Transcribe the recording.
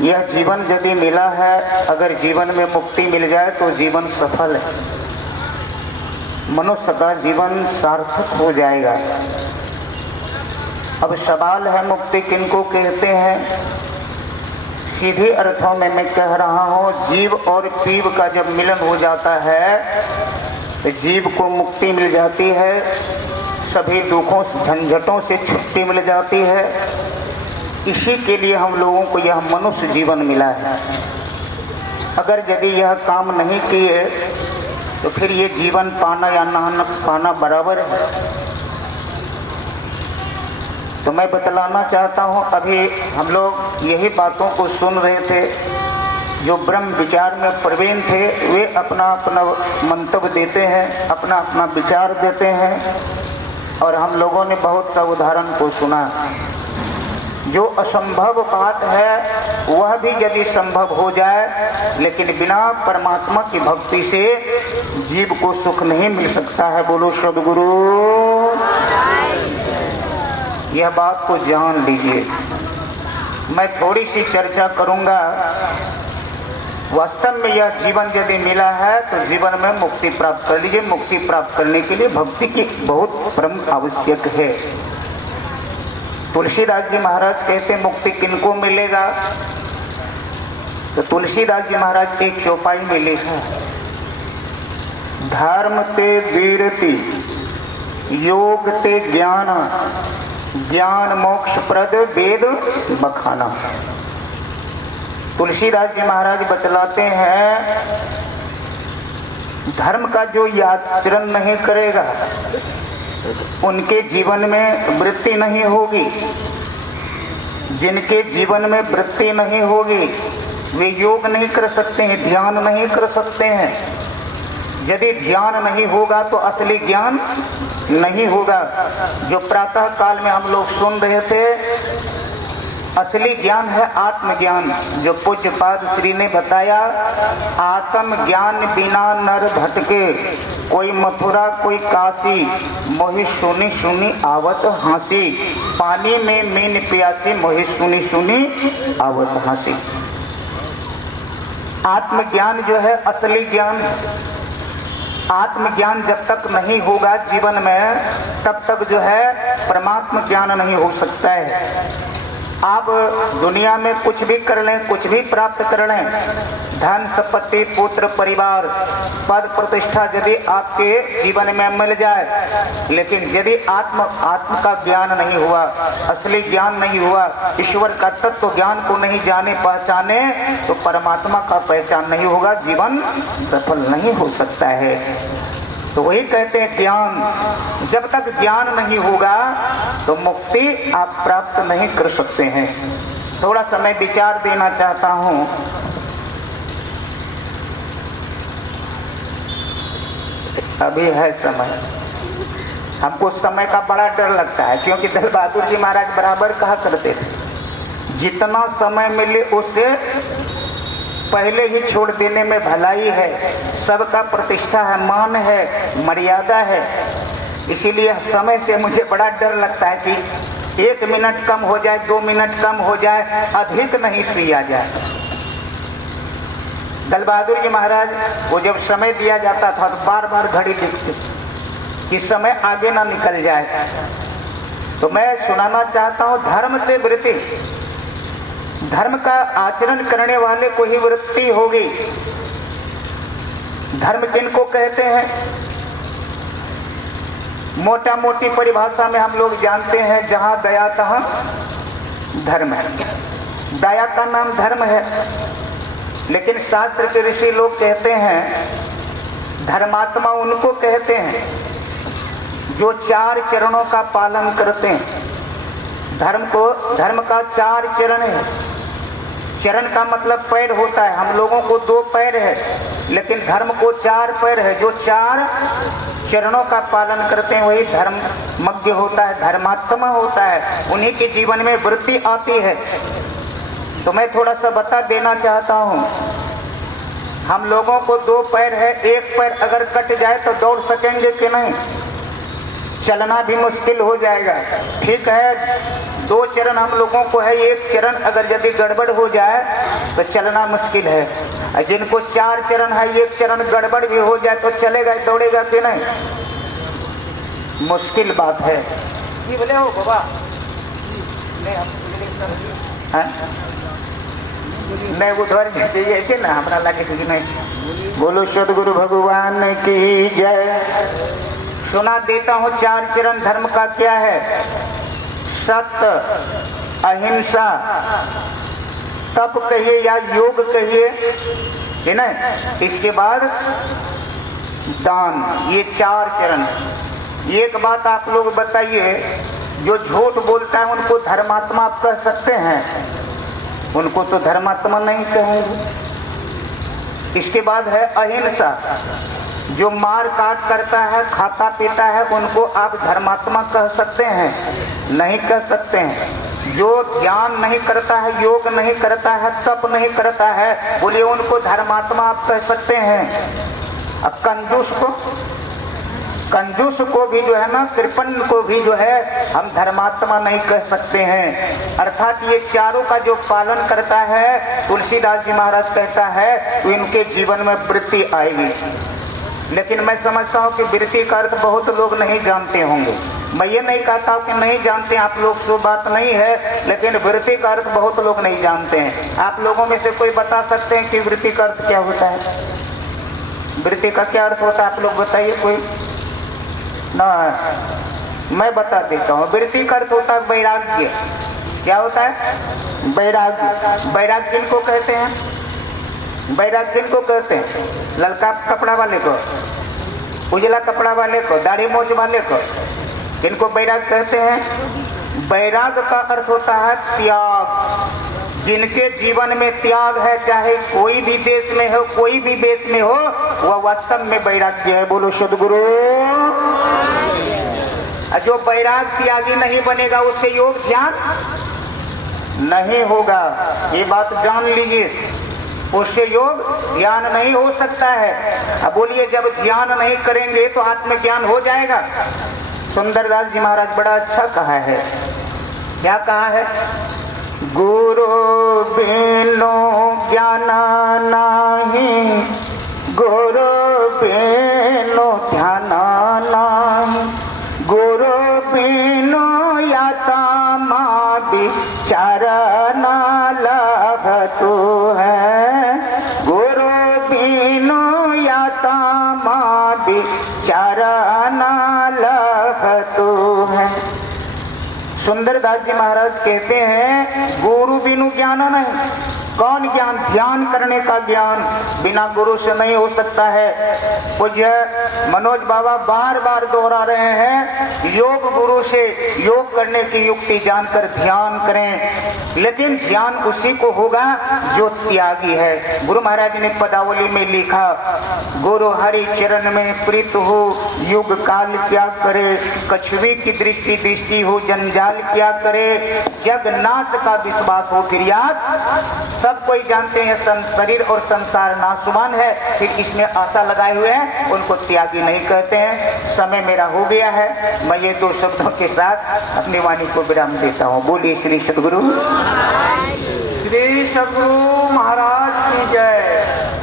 यह जीवन यदि मिला है, अगर जीवन में मुक्ति मिल जाए तो जीवन सफल है, मनुष्य का जीवन सार्थक हो जाएगा। अब सवाल है मुक्ति किनको कहते हैं? सीधे अर्थों में मैं कह रहा हूँ, जीव और पीव का जब मिलन हो जाता है तो जीव को मुक्ति मिल जाती है, सभी दुखों झंझटों से छुट्टी मिल जाती है। इसी के लिए हम लोगों को यह मनुष्य जीवन मिला है। अगर यदि यह काम नहीं किए तो फिर ये जीवन पाना या ना पाना बराबर है। तो मैं बतलाना चाहता हूँ, अभी हम लोग यही बातों को सुन रहे थे। जो ब्रह्म विचार में प्रवीण थे वे अपना अपना मंतव्य देते हैं, अपना अपना विचार देते हैं, और हम लोगों ने बहुत सा उदाहरण को सुना। जो असंभव बात है वह भी यदि संभव हो जाए, लेकिन बिना परमात्मा की भक्ति से जीव को सुख नहीं मिल सकता है। बोलो सद्गुरु। यह बात को जान लीजिए। मैं थोड़ी सी चर्चा करूंगा। वास्तव में यह जीवन यदि मिला है तो जीवन में मुक्ति प्राप्त कर लीजिए। मुक्ति प्राप्त करने के लिए भक्ति की बहुत प्रमुख आवश्यक है। तुलसीदास जी महाराज कहते मुक्ति किनको मिलेगा? तो तुलसीदास जी महाराज एक चौपाई में लिखा, धर्म ते वीरति, योग ते ज्ञान, ज्ञान मोक्ष प्रद वेद बखाना। तुलसीदास जी महाराज बतलाते हैं, धर्म का जो आचरण नहीं करेगा उनके जीवन में वृत्ति नहीं होगी। जिनके जीवन में वृत्ति नहीं होगी वे योग नहीं कर सकते हैं, ध्यान नहीं कर सकते हैं। यदि ध्यान नहीं होगा तो असली ज्ञान नहीं होगा। जो प्रातः काल में हम लोग सुन रहे थे, असली ज्ञान है आत्मज्ञान। जो पूज्यपाद श्री ने बताया, आत्म ज्ञान बिना नर भटके, कोई मथुरा कोई काशी, मोहि सुनी सुनी आवत हंसी, पानी में मीन प्यासी, मोहि सुनी सुनी आवत हंसी। आत्मज्ञान जो है असली ज्ञान है। आत्मज्ञान जब तक नहीं होगा जीवन में, तब तक जो है परमात्मा ज्ञान नहीं हो सकता है। आप दुनिया में कुछ भी कर लें, कुछ भी प्राप्त कर लें, धन संपत्ति पुत्र परिवार पद प्रतिष्ठा यदि आपके जीवन में मिल जाए, लेकिन यदि आत्म का ज्ञान नहीं हुआ, असली ज्ञान नहीं हुआ, ईश्वर का तत्व ज्ञान को नहीं जाने पहचाने, तो परमात्मा का पहचान नहीं होगा, जीवन सफल नहीं हो सकता है। तो वही कहते हैं ज्ञान, जब तक ज्ञान नहीं होगा तो मुक्ति आप प्राप्त नहीं कर सकते हैं। थोड़ा सा मैं विचार देना चाहता हूँ। अभी है समय, हमको समय का बड़ा डर लगता है, क्योंकि दल बहादुर जी महाराज बराबर कहा करते थे, जितना समय मिले उससे पहले ही छोड़ देने में भलाई है। सबका प्रतिष्ठा है, मान है, मर्यादा है। इसीलिए समय से मुझे बड़ा डर लगता है कि 1 मिनट कम हो जाए, 2 मिनट कम हो जाए, अधिक नहीं सुइया जाए। दल बहादुर जी महाराज वो जब समय दिया जाता था तो बार बार घड़ी देखते कि समय आगे ना निकल जाए। तो मैं सुनाना चाहता हूँ, धर्म ते वृत्ति, धर्म का आचरण करने वाले को ही वृत्ति होगी। धर्म किनको कहते हैं? मोटा मोटी परिभाषा में हम लोग जानते हैं, जहां दया तहां धर्म है। दया का नाम धर्म है, लेकिन शास्त्र के ऋषि लोग कहते हैं धर्मात्मा उनको कहते हैं जो 4 चरणों का पालन करते हैं। धर्म का 4 चरण है। चरण का मतलब पैर होता है। हम लोगों को 2 पैर है, लेकिन धर्म को 4 पैर है। जो 4 चरणों का पालन करते हैं वही धर्मज्ञ होता है, धर्मात्मा होता है। उन्हीं के जीवन में वृत्ति आती है। तो मैं थोड़ा सा बता देना चाहता हूँ, हम लोगों को 2 पैर है, एक पैर अगर कट जाए तो दौड़ सकेंगे कि नहीं? चलना भी मुश्किल हो जाएगा। ठीक है, दो चरण हम लोगों को है, एक चरण अगर यदि गड़बड़ हो जाए तो चलना मुश्किल है। जिनको 4 चरण है, एक चरण गड़बड़ भी हो जाए तो चलेगा दौड़ेगा कि नहीं? मुश्किल बात है। जी बोले हो बाबा नहीं उधर जाइए ना, हमारा लगे कि नहीं। बोलो सदगुरु भगवान की जय। सुना देता हूँ 4 चरण धर्म का क्या है। सत्य, अहिंसा, तप कहिए या योग कहिए, है ना। इसके बाद दान, ये 4 चरण। एक बात आप लोग बताइए, जो झूठ बोलता है उनको धर्मात्मा आप कह सकते हैं? उनको तो धर्मात्मा नहीं कहेंगे। इसके बाद है अहिंसा, जो मार काट करता है, खाता पीता है, उनको आप धर्मात्मा कह सकते हैं? नहीं कह सकते हैं। जो ध्यान नहीं करता है, योग नहीं करता है, तप नहीं करता है, बोलिए उनको धर्मात्मा आप कह सकते हैं? अब कंजूस को भी जो है ना, कृपण को भी जो है हम धर्मात्मा नहीं कह सकते हैं। अर्थात ये चारों का जो पालन करता है, तुलसीदास जी महाराज कहता है, तो इनके जीवन में वृत्ति आएगी। लेकिन मैं समझता हूँ कि वृत्ति का अर्थ बहुत लोग नहीं जानते होंगे। मैं ये नहीं कहता हूँ कि नहीं जानते आप लोग, सो बात नहीं है, लेकिन वृत्ति का अर्थ बहुत लोग नहीं जानते हैं। आप लोगों में से कोई बता सकते हैं कि वृत्ति का अर्थ क्या होता है? वृत्ति का क्या अर्थ होता है, आप लोग बताइए कोई ना। मैं बता देता हूँ। वृत्ति का अर्थ होता है वैराग्य। क्या होता है? वैराग्य। वैराग्य किनको कहते हैं? वैराग्य किनको कहते हैं? ललका कपड़ा वाले को, उजला कपड़ा वाले को, दाढ़ी मोछ वाले को, इनको वैराग्य कहते हैं। वैराग्य का अर्थ होता है त्याग। जिनके जीवन में त्याग है, चाहे कोई भी देश में हो, कोई भी देश में हो, वह वास्तव में वैराग्य है। बोलो सद्गुरु। जो वैराग त्यागी नहीं बनेगा, उससे योग ध्यान नहीं होगा। ये बात जान लीजिए, उससे योग ध्यान नहीं हो सकता है। अब बोलिए, जब ध्यान नहीं करेंगे तो आत्मज्ञान हो जाएगा? सुंदरदास जी महाराज बड़ा अच्छा कहा है। क्या कहा है? गुरु बिनु ज्ञान नहीं, गुरु बिनु ध्यान नहीं, गुरु बिनु यातमा विचार न लगतु है, गुरु बिनु यातमा विचार न लगतु है। सुंदरदास जी महाराज कहते हैं, गुरु बिनु ज्ञान नहीं। कौन ज्ञान? ध्यान करने का ज्ञान बिना गुरु से नहीं हो सकता है। पूज्य मनोज बाबा बार बार दोहरा रहे हैं, योग गुरु से योग करने की युक्ति जानकर ध्यान करें। लेकिन ध्यान उसी को होगा जो त्यागी है। गुरु महाराज ने पदावली में लिखा, गुरु हरि चरण में प्रीत हो, युग काल क्या करे, कछुए की दृष्टि दृष्टि हो, जंजाल क्या करे, जग नाश का विश्वास हो गिरियास। सब कोई जानते हैं शरीर और संसार नाशवान है, फिर इसमें आशा लगाए हुए हैं, उनको त्यागी नहीं कहते हैं। समय मेरा हो गया है, मैं ये 2 शब्दों के साथ अपनी वाणी को विराम देता हूँ। बोलिए श्री सद्गुरु महाराज की जय।